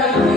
right.